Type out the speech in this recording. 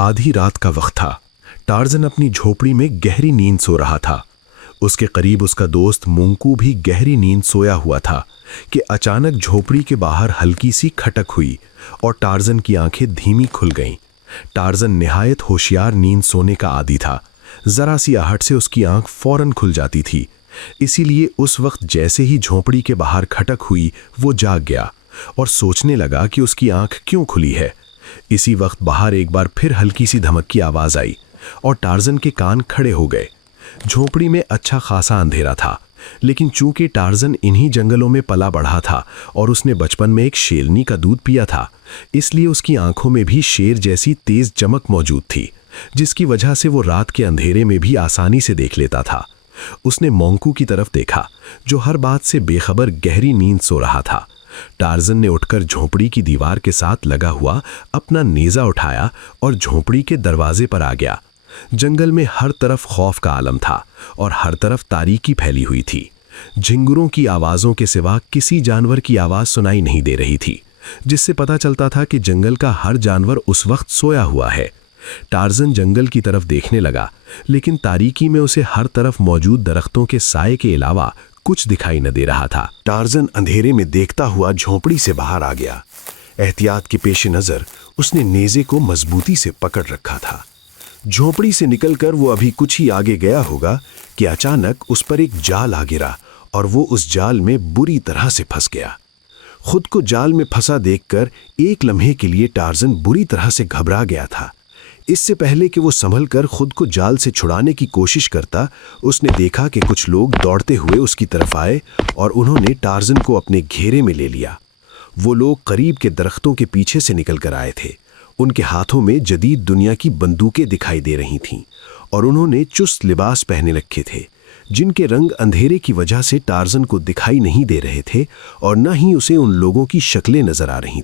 आधी रात का वक्त था। टार्जन अपनी झोपड़ी में गहरी नींद सो रहा था। उसके करीब उसका दोस्त मुंकू भी गहरी नींद सोया हुआ था कि अचानक झोपड़ी के बाहर हल्की सी खटक हुई और टार्जन की आंखें धीमी खुल गईं। टार्जन निहायत होशियार नींद सोने का आदी था। जरा सी आहट से उसकी आंख फौरन खुल जाती थी। इसीलिए उस वक्त जैसे ही झोपड़ी के बाहर खटक हुई वो जाग गया और सोचने लगा कि उसकी आंख क्यों खुली है। इसी वक्त बाहर एक बार फिर हल्की सी धमक की आवाज आई और टार्जन के कान खड़े हो गए। झोपड़ी में अच्छा खासा अंधेरा था, लेकिन चूंकि टार्जन इन्हीं जंगलों में पला बढ़ा था और उसने बचपन में एक शेरनी का दूध पिया था, इसलिए उसकी आंखों में भी शेर जैसी तेज चमक मौजूद थी, जिसकी वजह से वो रात के अंधेरे में भी आसानी से देख लेता था। उसने मोंकू की तरफ देखा, जो हर बात से बेखबर गहरी नींद सो रहा था। टार्जन ने उठकर झोपड़ी की दीवार के साथ लगा हुआ अपना नेजा उठाया और झोपड़ी के दरवाजे पर आ गया। जंगल में हर तरफ खौफ का आलम था और हर तरफ तारीकी फैली हुई थी। झिंगुरों की आवाज़ों के सिवा किसी जानवर की आवाज़ सुनाई नहीं दे रही थी, जिससे पता चलता था कि जंगल का हर जानवर उस वक्त सोया हुआ है। टार्जन जंगल की तरफ देखने लगा, लेकिन तारीकी में उसे हर तरफ मौजूद दरख्तों के साए के अलावा कुछ दिखाई न दे रहा था। टार्जन अंधेरे में देखता हुआ झोपड़ी से बाहर आ गया। एहतियात के पेश नज़र उसने नेज़े को मजबूती से पकड़ रखा था। झोपड़ी से निकलकर वो अभी कुछ ही आगे गया होगा कि अचानक उस पर एक जाल आ गिरा और वो उस जाल में बुरी तरह से फंस गया। खुद को जाल में फंसा देखकर एक लम्हे के लिए टार्जन बुरी तरह से घबरा गया था। इससे पहले कि वो संभल कर खुद को जाल से छुड़ाने की कोशिश करता, उसने देखा कि कुछ लोग दौड़ते हुए उसकी तरफ आए और उन्होंने टार्जन को अपने घेरे में ले लिया। वो लोग करीब के दरख्तों के पीछे से निकल कर आए थे। उनके हाथों में जदीद दुनिया की बंदूकें दिखाई दे रही थीं और उन्होंने चुस्त लिबास पहने रखे थे, जिनके रंग अंधेरे की वजह से टार्जन को दिखाई नहीं दे रहे थे और न ही उसे उन लोगों की शक्लें नजर आ रही